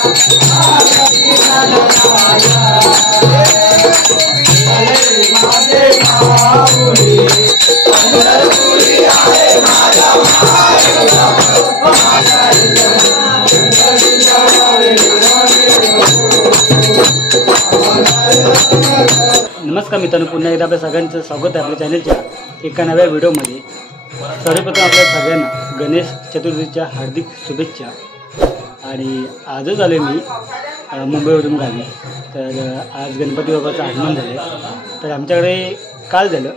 नमस्कार मित्रांनो, पुन्हा एकदा आपल्या सगळ्यांचं स्वागत आहे आपल्या चॅनलच्या एका नव्या व्हिडिओमध्ये। सर्वप्रथम आपल्या सगळ्यांना गणेश चतुर्थीच्या हार्दिक शुभेच्छा। आणि आजच आले मी मुंबईवरून गावी, तर आज गणपती बाबाचं आगमन झालं। तर आमच्याकडे काल झालं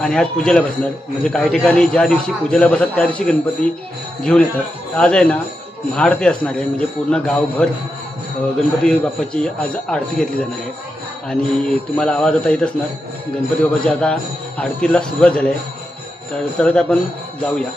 आणि आज पूजेला बसणार, म्हणजे काही ठिकाणी ज्या दिवशी पूजेला बसतात त्या दिवशी गणपती घेऊन येतात। आज आहे ना महाआरती असणार आहे, म्हणजे पूर्ण गावभर गणपती बाप्पाची आज आरती घेतली जाणार आहे। आणि तुम्हाला आवाज आता येत असणार, गणपती बाबाची आता आरतीला सुरुवात झाली आहे। तर चलत आपण जाऊया।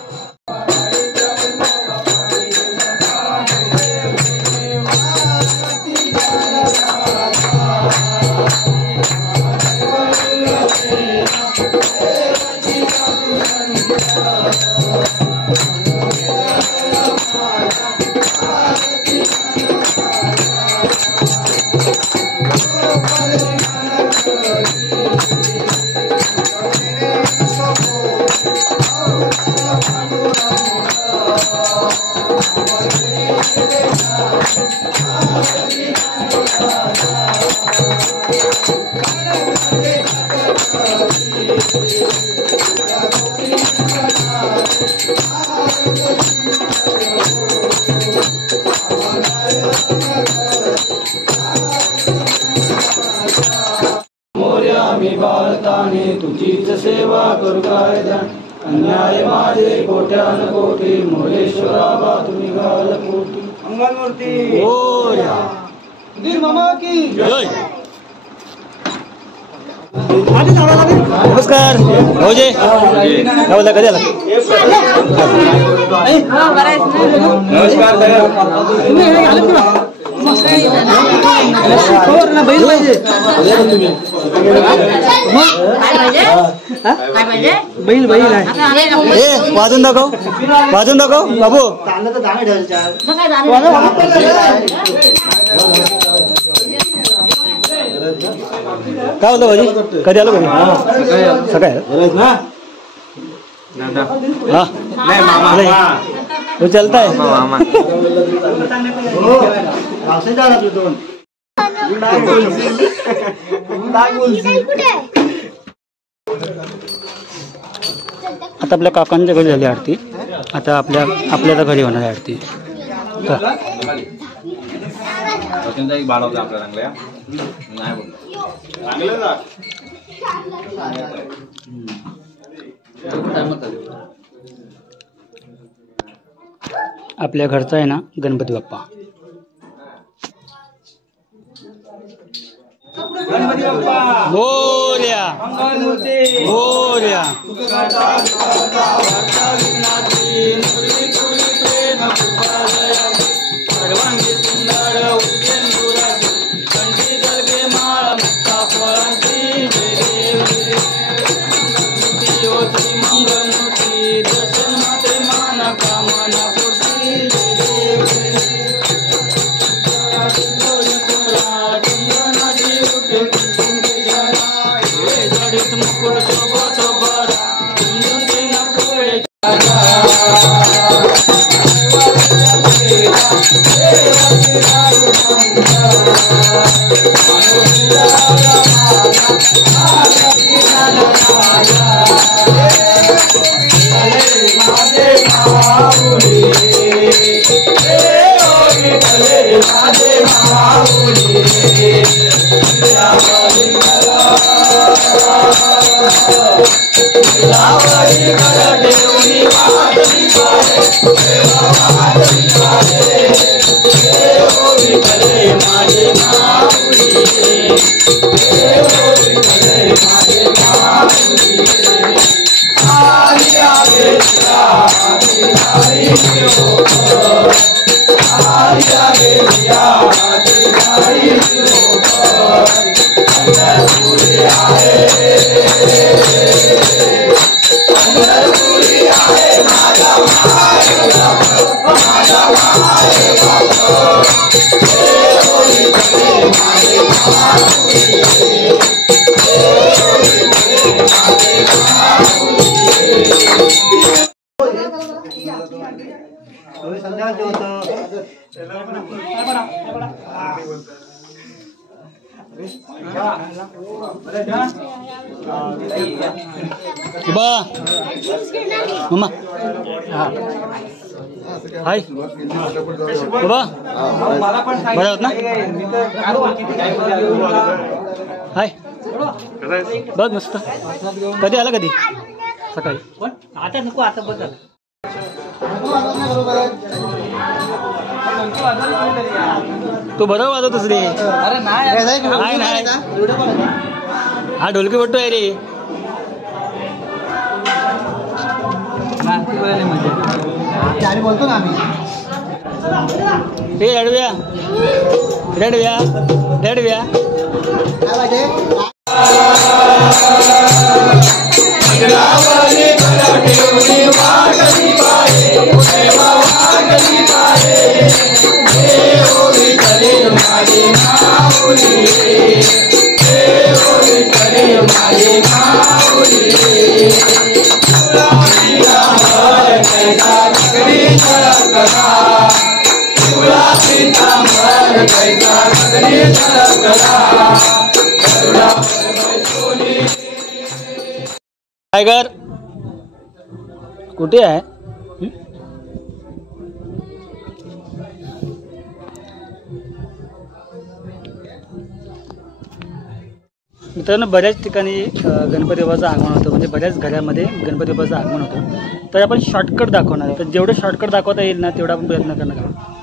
भारताने तुझीच सेवा करू काय दान, अन्याय माझे कोट्यान कोटी, मोरेश्वरा बा तुम्ही घाल कोटी। मंगलमूर्ती मोरया, दीर मामा की जय। नमस्कार भाऊजी, काय बोलता, कधी आला? बैल बैल आहे, वाजून दाखव, वाजून दाखव बाबू। काय बोलतो भाजी, कधी आलो घरी? सकाळी हाँ वो चलता है। आता आपल्या काकांच्या घरी झाली आरती, आता आपल्या घरी होणार आरती। आपल्या घरचा आहे ना गणपती बाप्पा। मोरया मोरया, Hey मम्मा हाय बाबा बरं आहोत ना हाय बघ मस्त कधी आला कधी सकाळी पण आता नको आता बघ तू बरोबर वाजवतोस रे अरे नाही हा ढोलकी बट्टू आहे रे बोलतो ना आम्ही रेडव्या रेडव्या रेडव्या टायगर कुठे आहे मित्रांनो बऱ्याच ठिकाणी गणपती बाप्पाचं आगमन होतं म्हणजे बऱ्याच घरामध्ये गणपती बाप्पाचं आगमन होतं तर आपण शॉर्टकट दाखवणार आहे तर जेवढं शॉर्टकट दाखवता येईल ना तेवढा आपण प्रयत्न करणार आहोत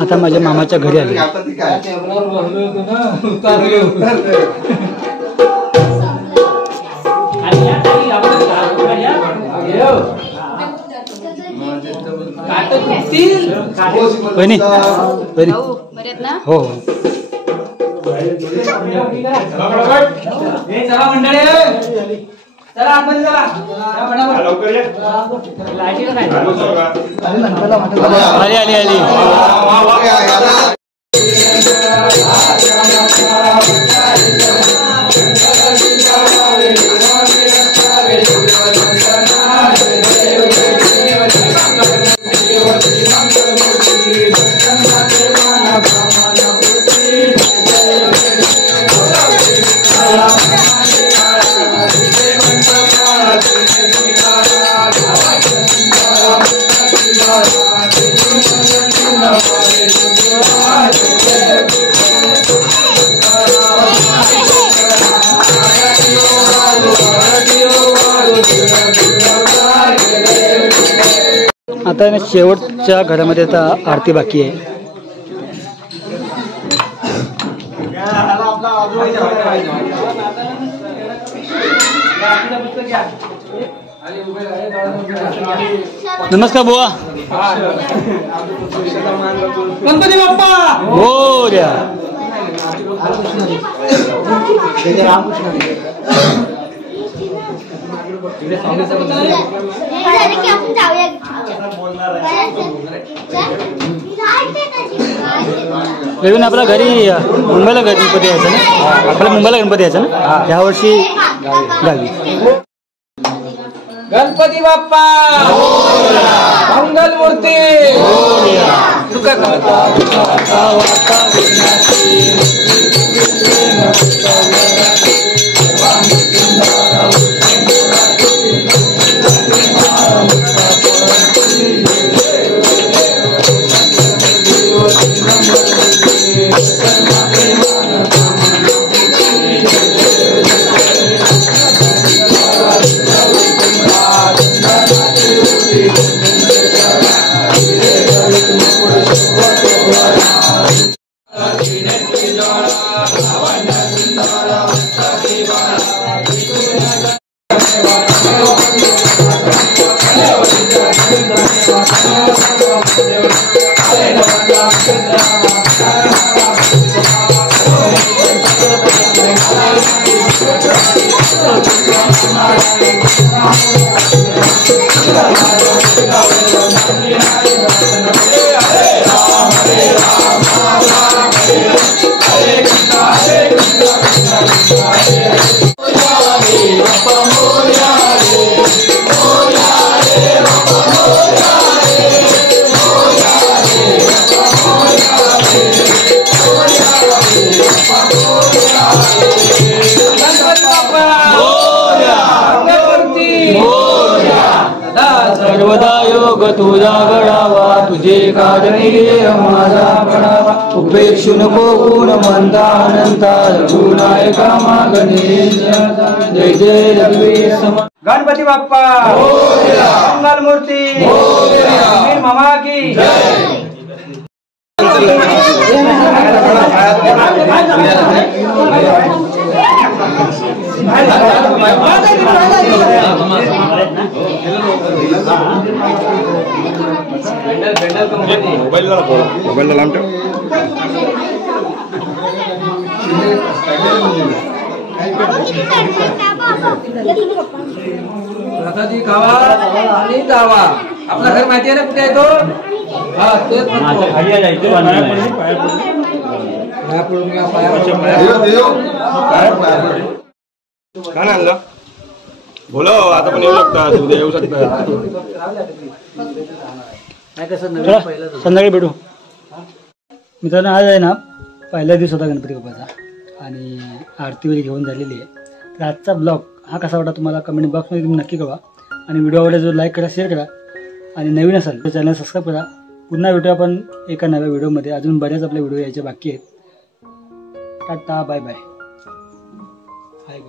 आता माझ्या मामाच्या घरी आले बहिणी बहिणी हो हो आली आली आली आता शेवटच्या घरामध्ये आता आरती बाकी आहे नमस्कार बुवा गणपती बाप्पा हो द्या नवीन आपल्या घरी मुंबईला गणपती यायचा ना आपल्या मुंबईला गणपती यायचा ना यावर्षी गावी गणपती बाप्पा मंगल मूर्ती सर्वदा योग तुझा घडावा तुझे काढणे माझा पडावा उपेक्षु नको गुण म्हणता अनंता रघुनायका गणेश जय जय रघुवीर सम गणपती बाप्पा मंगल मूर्ती वीर मामा की मोबाईल लांब ठेव. प्रसादी खावा आणि जावा. आपला घर माहिती आहे ना कुठे आहे तो? हा तेच का नाही आणलं? बोला आता पण येऊ शकता उद्या येऊ शकता. चला, संध्याकाळी भेटू. मित्रांनो आज आहे ना पहिला दिवस होता गणपती बाप्पाचा आणि आरती वगैरे घेऊन झालेली आहे. तर आजचा ब्लॉग हा कसा वाटला तुम्हाला कमेंट बॉक्समध्ये तुम्ही नक्की कळवा आणि व्हिडिओ आवडला जो लाईक करा, शेअर करा आणि नवीन असाल तर चॅनल सबस्क्राईब करा. पुन्हा भेटू आपण एका नव्या व्हिडिओमध्ये. अजून बऱ्याच आपले व्हिडिओ यायचे बाकी आहेत. Tata bye bye. हाय.